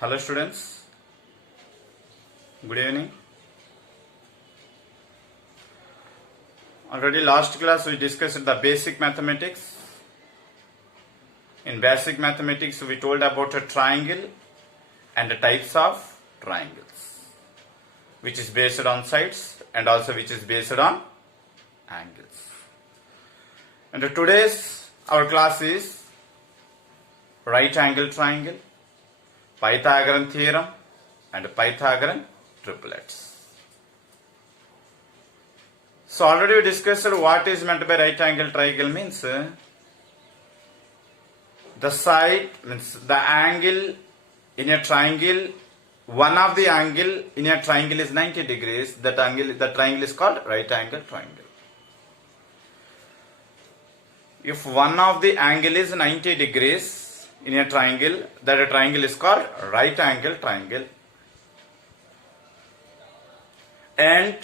Hello students, good evening. Already last class we discussed the basic mathematics. In basic mathematics we told about a triangle and the types of triangles, which is based on sides and also which is based on angles. And today's our class is right angle triangle, Pythagorean theorem and Pythagorean triplets. So already we discussed what is meant by right angle triangle means the side means the angle in a triangle, one of the angle in a triangle is 90 degrees, the triangle is called right angle triangle. If one of the angle is 90 degrees in a triangle, that triangle is called right angle triangle. And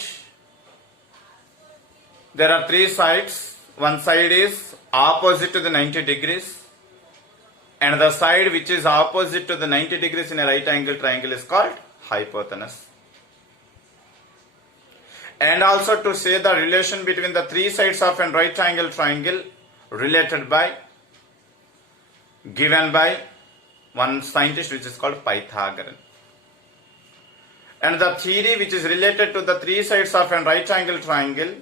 there are three sides. One side is opposite to the 90 degrees, and the side which is opposite to the 90 degrees in a right angle triangle is called hypotenuse. And also to say the relation between the three sides of a right angle triangle given by one scientist which is called Pythagorean. And the theory which is related to the three sides of a right angle triangle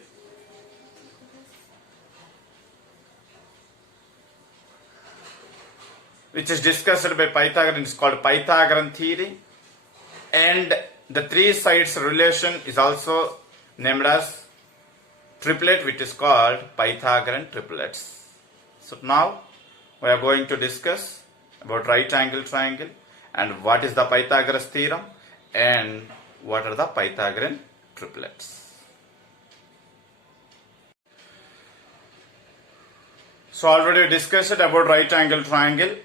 which is discussed by Pythagorean is called Pythagorean theory, and the three sides relation is also named as triplet, which is called Pythagorean triplets. So now we are going to discuss about right angle triangle and what is the Pythagoras theorem and what are the Pythagorean triplets. So already discussed about right angle triangle.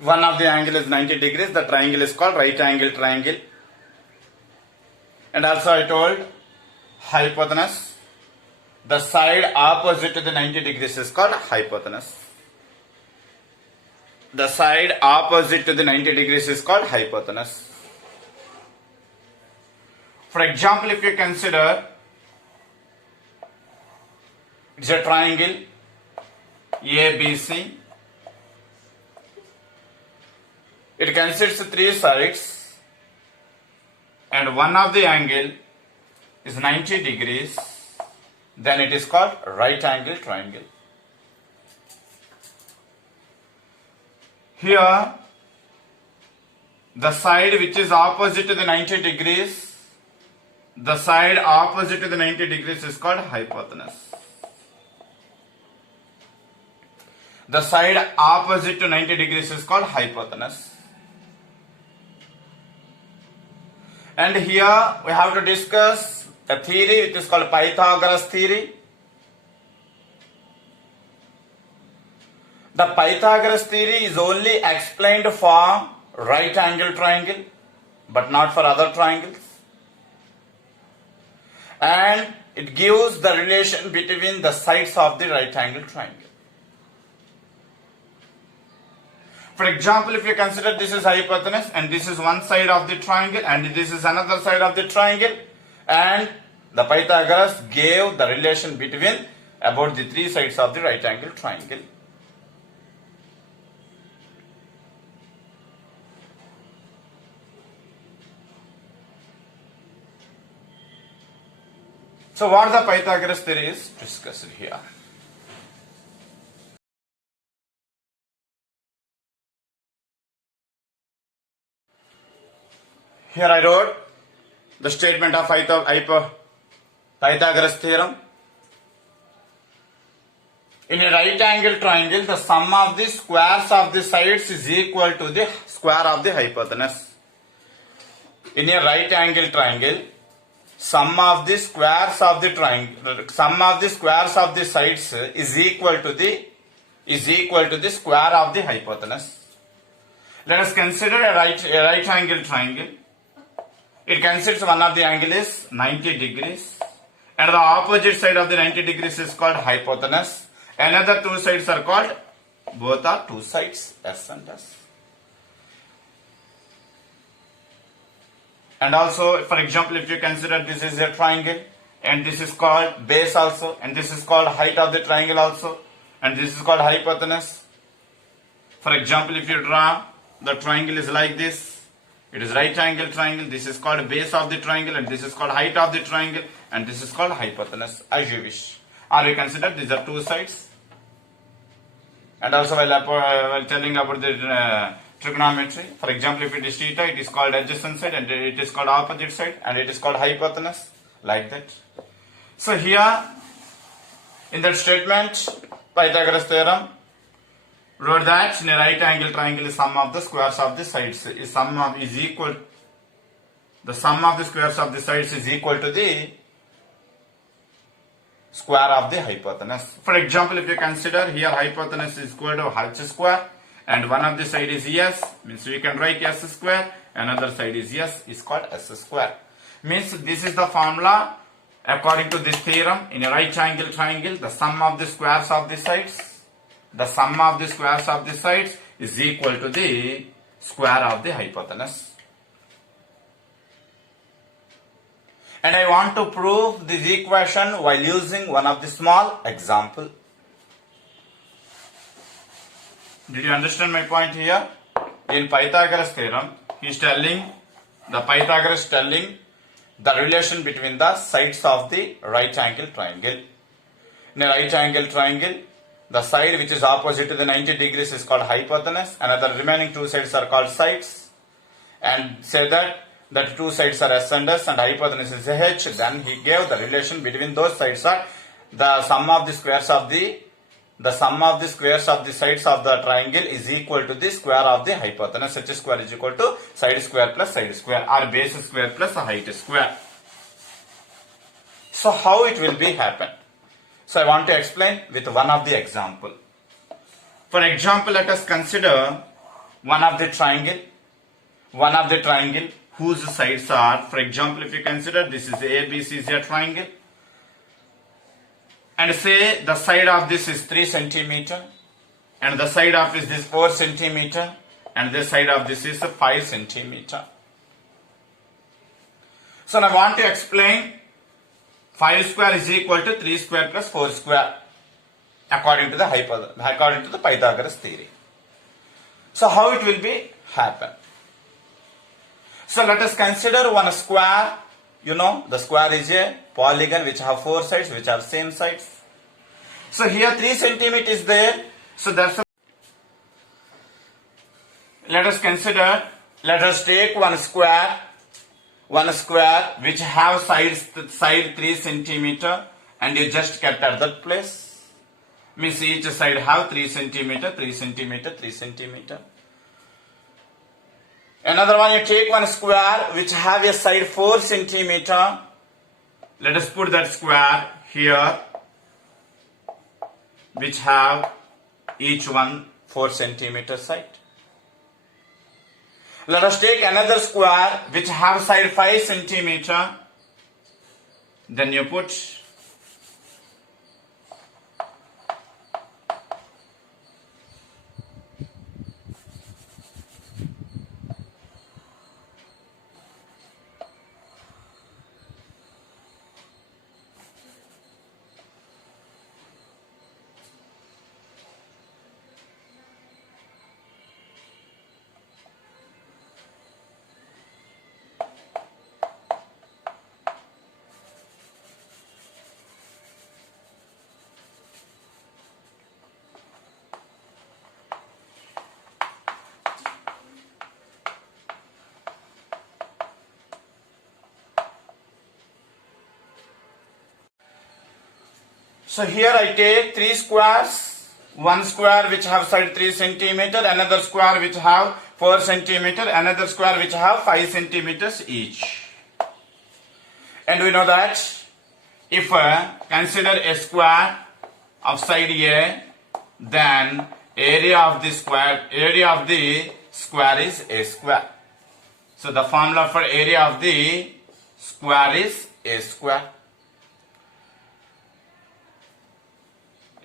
One of the angle is 90 degrees, the triangle is called right angle triangle. And also I told hypotenuse, the side opposite to the 90 degrees is called hypotenuse. The side opposite to the 90 degrees is called hypotenuse. For example, if you consider it's a triangle ABC, it consists three sides and one of the angle is 90 degrees, then it is called right angle triangle. Here the side which is opposite to the 90 degrees, the side opposite to the 90 degrees is called hypotenuse. The side opposite to 90 degrees is called hypotenuse. And here we have to discuss a theory which is called Pythagoras theory. The Pythagoras theory is only explained for right angle triangle but not for other triangles. And it gives the relation between the sides of the right angle triangle. For example, if you consider this is hypotenuse and this is one side of the triangle and this is another side of the triangle, and the Pythagoras gave the relation between about the three sides of the right angle triangle. So what the Pythagoras theory is discussed here. Here I wrote the statement of Pythagoras theorem. In a right angle triangle, the sum of the squares of the sides is equal to the square of the hypotenuse. In a right angle triangle, sum of the squares of the sides is equal to the square of the hypotenuse. Let us consider a right angle triangle. It consists one of the angle is 90 degrees and the opposite side of the 90 degrees is called hypotenuse. Another two sides are called, both are two sides, S and S. And also, for example, if you consider this is a triangle, and this is called base also, and this is called height of the triangle also, and this is called hypotenuse. For example, if you draw the triangle is like this, it is right angle triangle, this is called base of the triangle, and this is called height of the triangle, and this is called hypotenuse, as you wish. Or you consider these are two sides. And also while telling about the trigonometry, for example, if it is theta, it is called adjacent side, and it is called opposite side, and it is called hypotenuse, like that. So here, in that statement, Pythagoras theorem wrote that in a right angle triangle, sum of the squares of the sides is equal. The sum of the squares of the sides is equal to the square of the hypotenuse. For example, if you consider here hypotenuse is equal to h square, and one of the side is s, means we can write s square, another side is s, is called s square. Means this is the formula according to this theorem. In a right angle triangle, the sum of the squares of the sides, is equal to the square of the hypotenuse. And I want to prove this equation while using one of the small example. Did you understand my point here? In Pythagoras theorem, Pythagoras telling the relation between the sides of the right angle triangle. In a right angle triangle, the side which is opposite to the 90 degrees is called hypotenuse, and the remaining two sides are called sides. And say that two sides are s and s, and hypotenuse is h. Then he gave the relation between those sides are the sum of the squares of the sides of the triangle is equal to the square of the hypotenuse. H square is equal to side square plus side square, or base square plus height square. So how it will be happen? So I want to explain with one of the example. For example, let us consider one of the triangle whose sides are, for example, if you consider this is ABC is a triangle, and say the side of this is 3 centimeter, and the side of this is 4 centimeter, and the side of this is 5 centimeter. So now I want to explain 5 square is equal to 3 square plus 4 square according to the Pythagoras theory. So how it will be happen? So let us consider one square. You know, the square is a polygon which have 4 sides, which have same sides. So here 3 centimeter is there. So that's let us take one square which have side 3 centimeter, and you just kept at that place. Means each side have 3 centimeter, 3 centimeter, 3 centimeter. Another one, you take one square which have a side 4 centimeter. Let us put that square here, which have each one 4 centimeter side. Let us take another square which have side 5 centimeter. Then you put So here I take 3 squares, one square which have side 3 centimeter, another square which have 4 centimeter, another square which have 5 centimeters each. And we know that if consider a square of side A, then area of the square is A square. So the formula for area of the square is A square.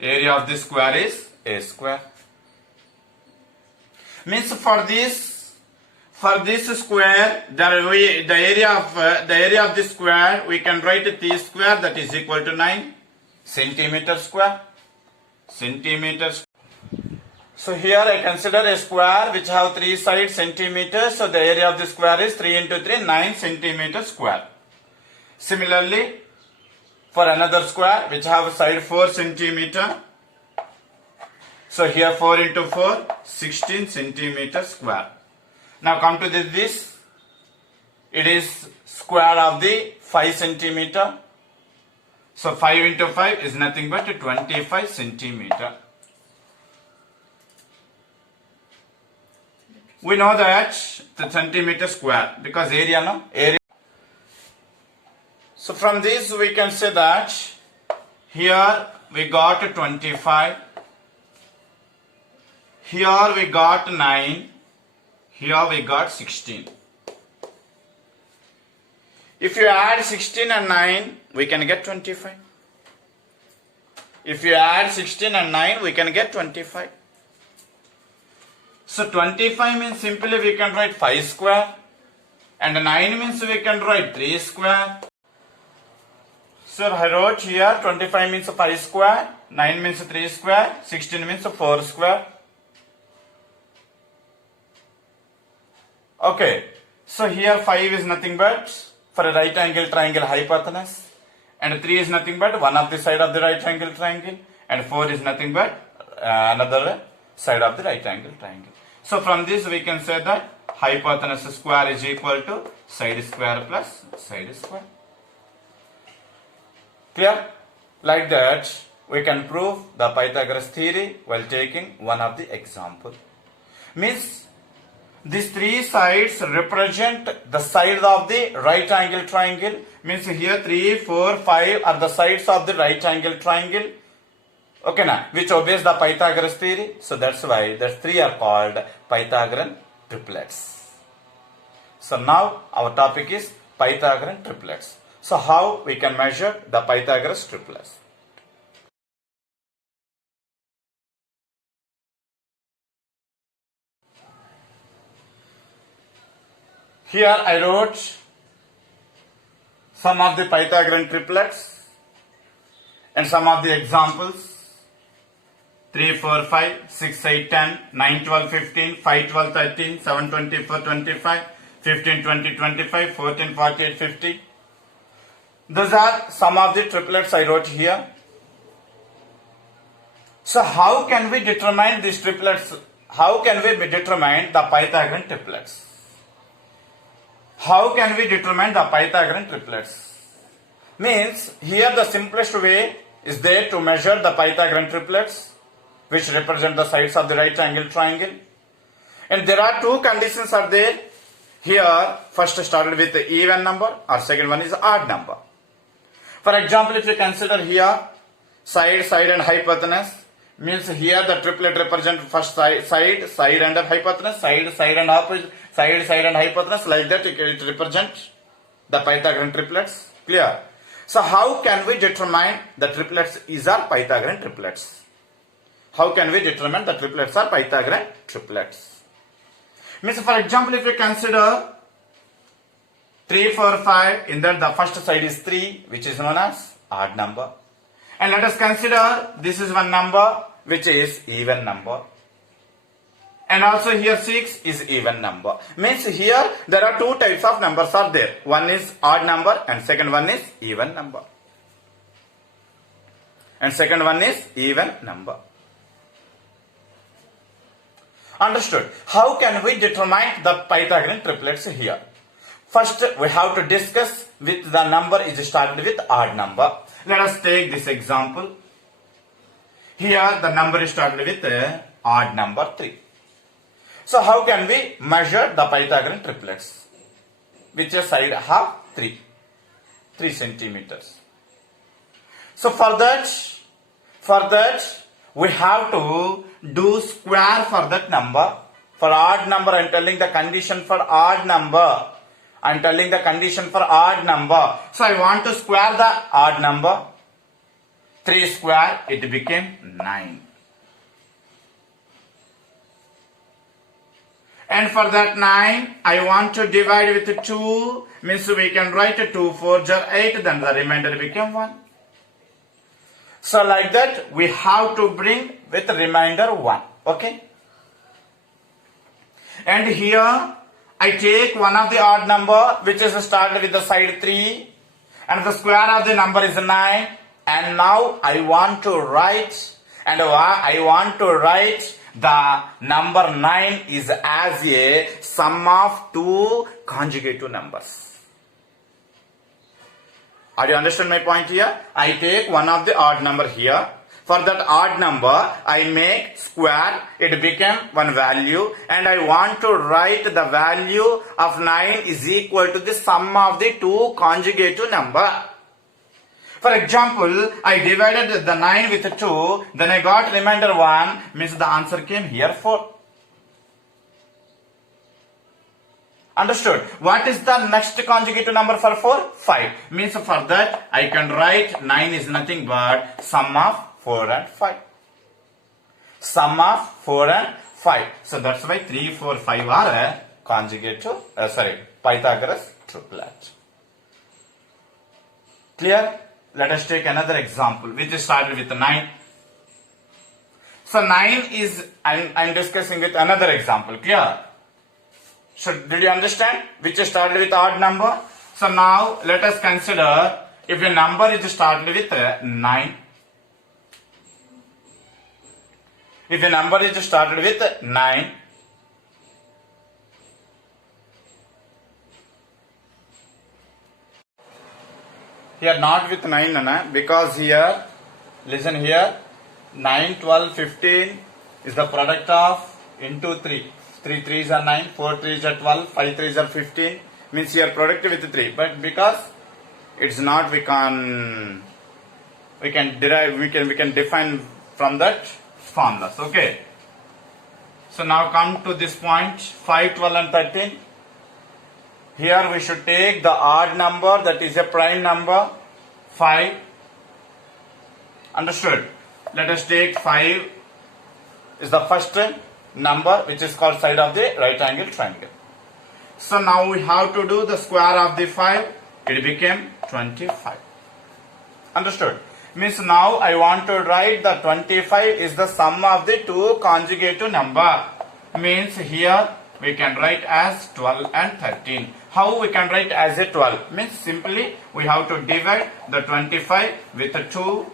Area of the square is A square. Means for this For this square, the area of this square, we can write t square, that is equal to 9 centimeter square. So here I consider a square which have 3 sides centimeters. So the area of the square is 3 into 3, 9 centimeter square. Similarly, for another square which have a side 4 centimeter. So here 4 into 4, 16 centimeter square. Now come to this. It is square of the 5 centimeter. So 5 into 5 is nothing but 25 centimeter. We know that the centimeter square because area, no? Area. So from this we can say that here we got 25. Here we got 9. Here we got 16. If you add 16 and 9, we can get 25. If you add 16 and 9, we can get 25. So 25 means simply we can write 5 square. And 9 means we can write 3 square. So I wrote here 25 means 5 square, 9 means 3 square, 16 means 4 square. Okay, so here 5 is nothing but for a right angle triangle hypotenuse, and 3 is nothing but one of the side of the right angle triangle, and 4 is nothing but another side of the right angle triangle. So from this we can say that hypotenuse square is equal to side square plus side square. Clear? Like that we can prove the Pythagoras theory while taking one of the example. Means these 3 sides represent the sides of the right angle triangle. Means here 3, 4, 5 are the sides of the right angle triangle. Okay, now which obeys the Pythagoras theory. So that's why the 3 are called Pythagorean triplets. So now our topic is Pythagorean triplets. So how we can measure the Pythagoras triplets? Here I wrote some of the Pythagorean triplets and some of the examples. 3, 4, 5, 6, 8, 10, 9, 12, 15, 5, 12, 13, 7, 24, 25, 15, 20, 25, 14, 48, 50. Those are some of the triplets I wrote here. So how can we determine these triplets? How can we determine the Pythagorean triplets? How can we determine the Pythagorean triplets? Means here the simplest way is there to measure the Pythagorean triplets, which represent the sides of the right angle triangle. And there are 2 conditions are there. Here first started with the even number, or second one is odd number. For example, if you consider here side, and hypotenuse, means here the triplet represent first side and hypotenuse, side and opposite, side and hypotenuse, like that it represents the Pythagorean triplets. Clear? So how can we determine the triplets is our Pythagorean triplets? How can we determine the triplets are Pythagorean triplets? Means for example, if you consider 3, 4, 5, in that the first side is 3, which is known as odd number. And let us consider this is one number which is even number. And also here 6 is even number. Means here there are 2 types of numbers are there. One is odd number and second one is even number. And second one is even number. Understood? How can we determine the Pythagorean triplets here? First we have to discuss with the number is started with odd number. Let us take this example. Here the number is started with odd number 3. So how can we measure the Pythagorean triplets? Which a side have 3 centimeters. So for that we have to do square for that number. For odd number, I am telling the condition for odd number. I am telling the condition for odd number. So I want to square the odd number. 3 square, it became 9. And for that 9, I want to divide with 2, means we can write 2 4 are 8, then the remainder became 1. So like that, we have to bring with remainder 1. Okay? And here, I take one of the odd number, which is started with the side 3, and the square of the number is 9, and now I want to write, the number 9 is as a sum of two conjugative numbers. Are you understand my point here? I take one of the odd number here. For that odd number, I make square, it became one value, and I want to write the value of 9 is equal to the sum of the two conjugative number. For example, I divided the 9 with 2, then I got remainder 1, means the answer came here 4. Understood? What is the next conjugative number for 4? 5. Means for that, I can write 9 is nothing but sum of 4 and 5. Sum of 4 and 5. So that's why 3, 4, 5 are a conjugative, Pythagoras triplet. Clear? Let us take another example, which is started with 9. So 9 is, I'm discussing with another example. Clear? So did you understand? Which is started with odd number. So now let us consider if a number is started with 9. If a number is started with 9, here not with 9, Nana, because here, listen here, 9, 12, 15 is the product of into 3. 3 3s are 9, 4 3s are 12, 5 3s are 15, means here product with 3. But because it's not, we can derive, we can define from that formulas. Okay. So now come to this point, 5, 12 and 13. Here we should take the odd number, that is a prime number, 5. Understood? Let us take 5 is the first number, which is called side of the right angle triangle. So now we have to do the square of the 5. It became 25. Understood? Means now I want to write the 25 is the sum of the two conjugative number. Means here we can write as 12 and 13. How we can write as a 12? Means simply we have to divide the 25 with 2.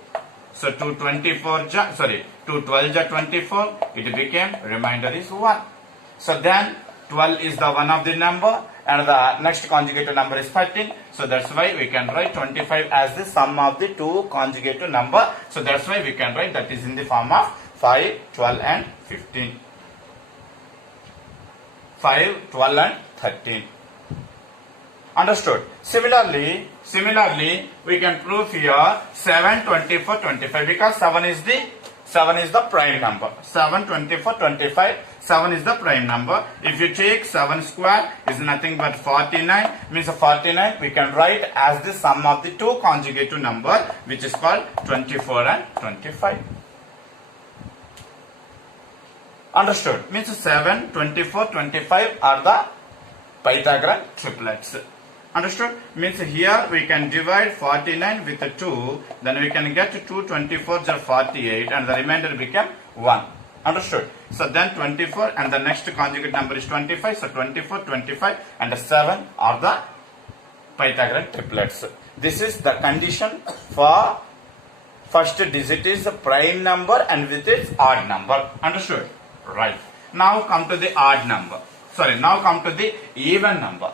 So 2 12 are 24. It became remainder is 1. So then 12 is the one of the number and the next conjugative number is 13. So that's why we can write 25 as the sum of the two conjugative number. So that's why we can write that is in the form of 5, 12 and 15. 5, 12 and 13. Understood? Similarly, we can prove here 7, 24, 25 because 7 is the prime number. 7, 24, 25. 7 is the prime number. If you take 7 square is nothing but 49. Means 49 we can write as the sum of the two conjugative number, which is called 24 and 25. Understood? Means 7, 24, 25 are the Pythagorean triplets. Understood? Means here we can divide 49 with 2, then we can get 2 24s are 48 and the remainder become 1. Understood? So then 24 and the next conjugate number is 25. So 24, 25 and 7 are the Pythagorean triplets. This is the condition for first digit is the prime number and with its odd number. Understood? Right. Now come to the odd number. Now come to the even number.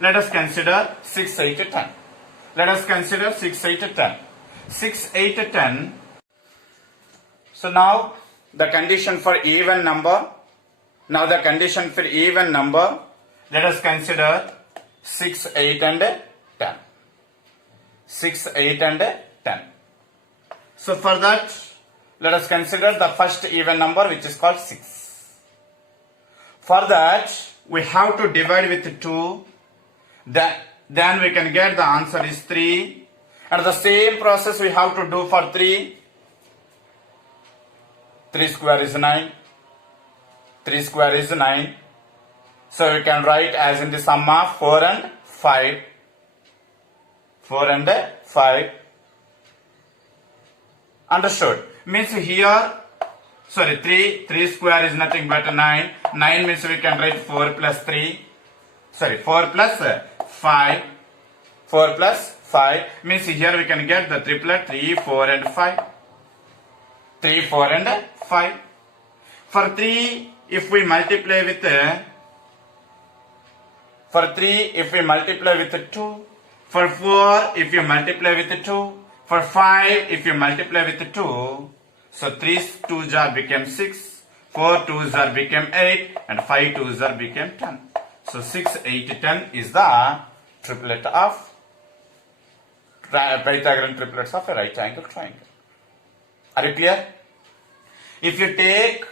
Let us consider 6, 8, 10. Let us consider 6, 8, 10. 6, 8, 10. So now the condition for even number. Let us consider 6, 8 and 10. 6, 8 and 10. So for that, let us consider the first even number, which is called 6. For that, we have to divide with 2. Then we can get the answer is 3. And the same process we have to do for 3. 3 square is 9. 3 square is 9. So we can write as in the sum of 4 and 5. 4 and 5. Understood? Means here, sorry, 3 square is nothing but 9. 9 means we can write 4 plus 3. Sorry, 4 plus 5. 4 plus 5 means here we can get the triplet 3, 4 and 5. 3, 4 and 5. For 3, if we multiply with 2. For 4, if you multiply with 2. For 5, if you multiply with 2. So 3 2s are became 6. 4 2s are became 8. And 5 2s are became 10. So 6, 8, 10 is the triplet of Pythagorean triplets of a right angle triangle. Are you clear? If you take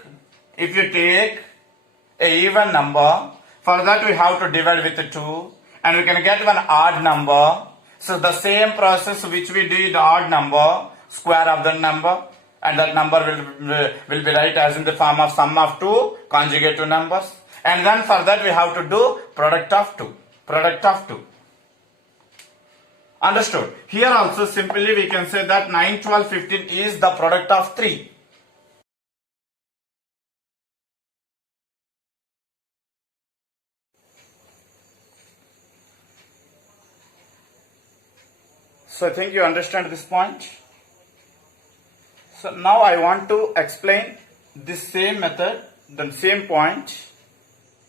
a even number, for that we have to divide with 2, and we can get one odd number. So the same process which we do the odd number, square of the number, and that number will be right as in the form of sum of 2 conjugative numbers. And then for that we have to do product of 2. Product of 2. Understood? Here also simply we can say that 9, 12, 15 is the product of 3. So I think you understand this point. So now I want to explain this same method, the same point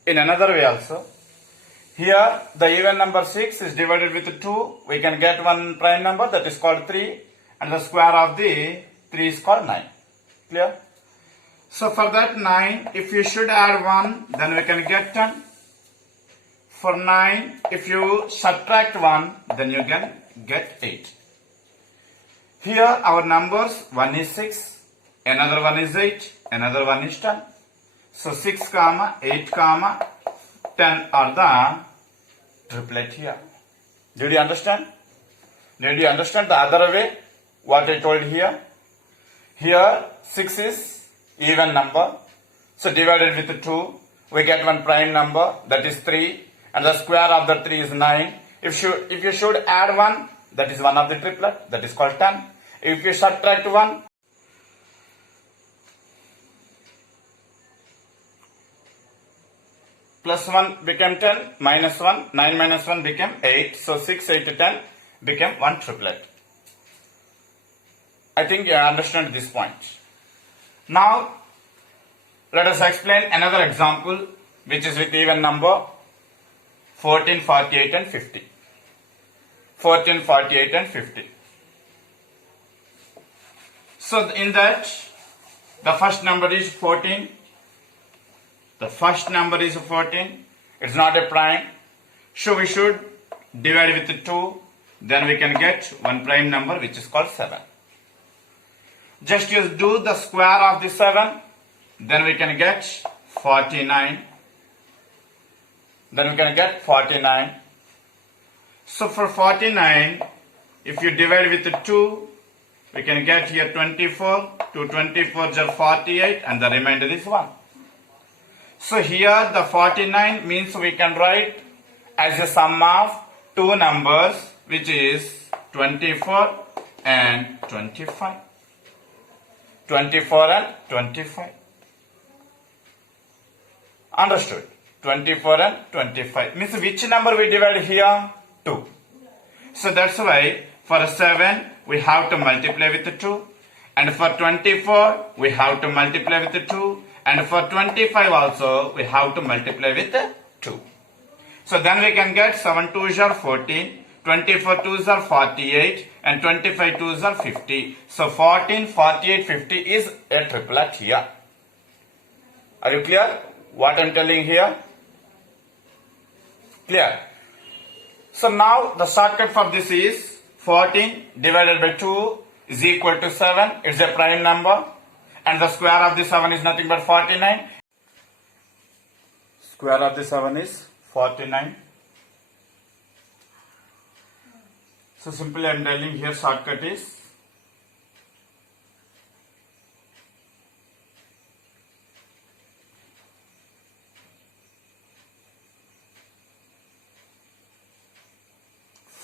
in another way also. Here the even number 6 is divided with 2. We can get one prime number, that is called 3, and the square of the 3 is called 9. Clear? So for that 9, if you should add 1, then we can get 10. For 9, if you subtract 1, then you can get 8. Here our numbers, one is 6, another one is 8, another one is 10. So 6, 8, 10 are the triplet here. Did you understand? Did you understand the other way what I told here? Here 6 is even number. So divided with 2, we get one prime number, that is 3, and the square of the 3 is 9. If you should add 1, that is one of the triplet, that is called 10. If you subtract 1, plus 1 became 10, minus 1, 9 minus 1 became 8. So 6, 8, 10 became one triplet. I think you understand this point. Now, let us explain another example which is with even number 14, 48 and 50. 14, 48 and 50. So in that, the first number is 14. The first number is 14. It's not a prime. So we should divide with 2. Then we can get one prime number which is called 7. Just you do the square of the 7. Then we can get 49. Then we can get 49. So for 49, if you divide with 2, we can get here 24. 2 24s are 48 and the remainder is 1. So here the 49 means we can write as a sum of two numbers, which is 24 and 25. 24 and 25. Understood? 24 and 25. Means which number we divide here? 2. So that's why for 7 we have to multiply with 2. And for 24 we have to multiply with 2. And for 25 also we have to multiply with 2. So then we can get 7 2s are 14. 24 2s are 48 and 25 2s are 50. So 14, 48, 50 is a triplet here. Are you clear what I am telling here? Clear? So now the shortcut for this is 14 divided by 2 is equal to 7. It's a prime number. And the square of the 7 is nothing but 49. Square of the 7 is 49. So simply I am telling here shortcut is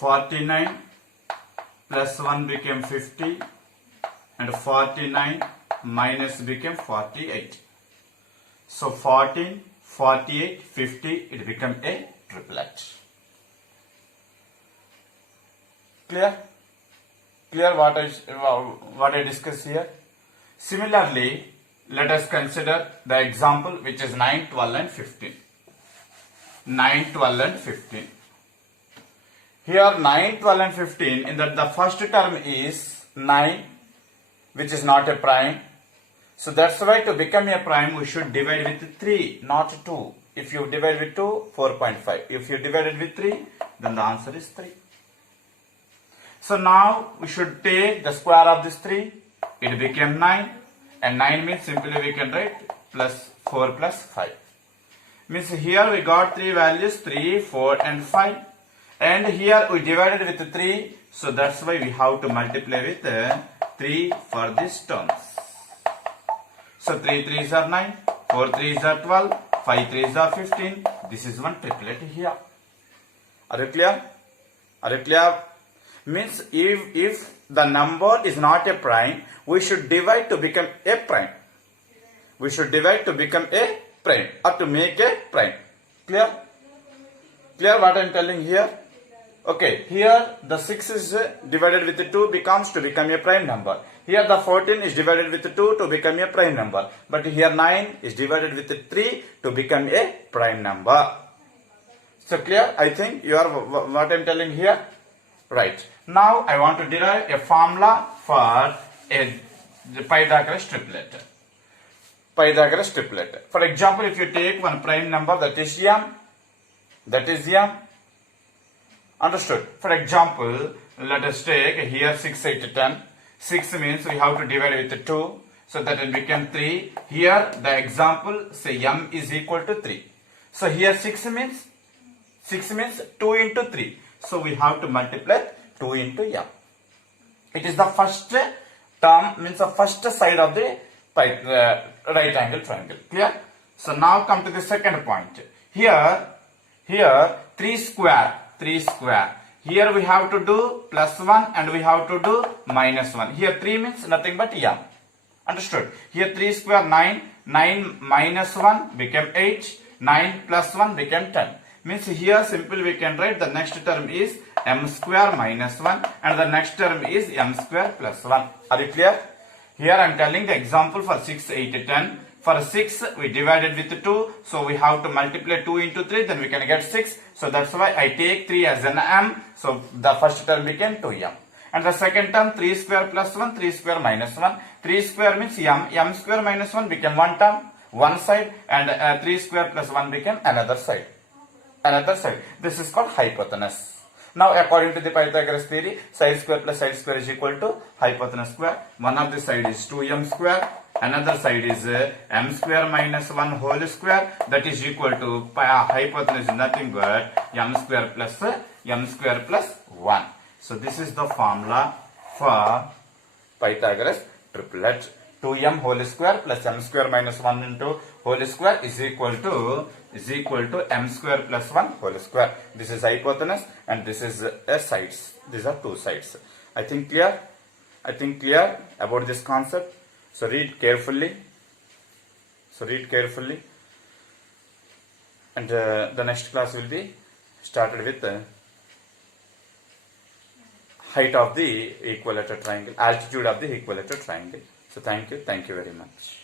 49 plus 1 became 50 and 49 minus became 48. So 14, 48, 50, it became a triplet. Clear? Clear what I discussed here? Similarly, let us consider the example which is 9, 12 and 15. 9, 12 and 15. Here 9, 12 and 15, in that the first term is 9, which is not a prime. So that's why to become a prime we should divide with 3, not 2. If you divide with 2, 4.5. If you divide it with 3, then the answer is 3. So now we should take the square of this 3. It became 9. And 9 means simply we can write plus 4 plus 5. Means here we got 3 values, 3, 4 and 5. And here we divided with 3. So that's why we have to multiply with 3 for these terms. So 3 3s are 9, 4 3s are 12, 5 3s are 15. This is one triplet here. Are you clear? Are you clear? Means if the number is not a prime, we should divide to become a prime. We should divide to become a prime or to make a prime. Clear? Clear what I am telling here? Okay, here the 6 is divided with 2 becomes to become a prime number. Here the 14 is divided with 2 to become a prime number. But here 9 is divided with 3 to become a prime number. So clear? I think you are what I am telling here? Right. Now I want to derive a formula for a Pythagoras triplet. Pythagoras triplet. For example, if you take one prime number that is m, understood? For example, let us take here 6, 8, 10. 6 means we have to divide with 2. So that will become 3. Here the example say m is equal to 3. So here 6 means 2 into 3. So we have to multiply 2 into m. It is the first term, means the first side of the right angle triangle. Clear? So now come to the second point. Here 3 square. Here we have to do plus 1 and we have to do minus 1. Here 3 means nothing but m. Understood? Here 3 square 9. 9 minus 1 became 8. 9 plus 1 became 10. Means here simply we can write the next term is m square minus 1 and the next term is m square plus 1. Are you clear? Here I am telling the example for 6, 8, 10. For 6 we divided with 2. So we have to multiply 2 into 3. Then we can get 6. So that's why I take 3 as an m. So the first term became 2m. And the second term 3 square plus 1, 3 square minus 1. 3 square means m. M square minus 1 became one term, one side. And 3 square plus 1 became another side. This is called hypotenuse. Now according to the Pythagoras theory, side square plus side square is equal to hypotenuse square. One of the side is 2m square. Another side is m square minus 1 whole square. That is equal to hypotenuse is nothing but m square plus 1. So this is the formula for Pythagoras triplet. 2m whole square plus m square minus 1 into whole square is equal to m square plus 1 whole square. This is hypotenuse and this is sides. These are two sides. I think clear about this concept. So read carefully. And the next class will be started with the height of the equilateral triangle, altitude of the equilateral triangle. So thank you very much.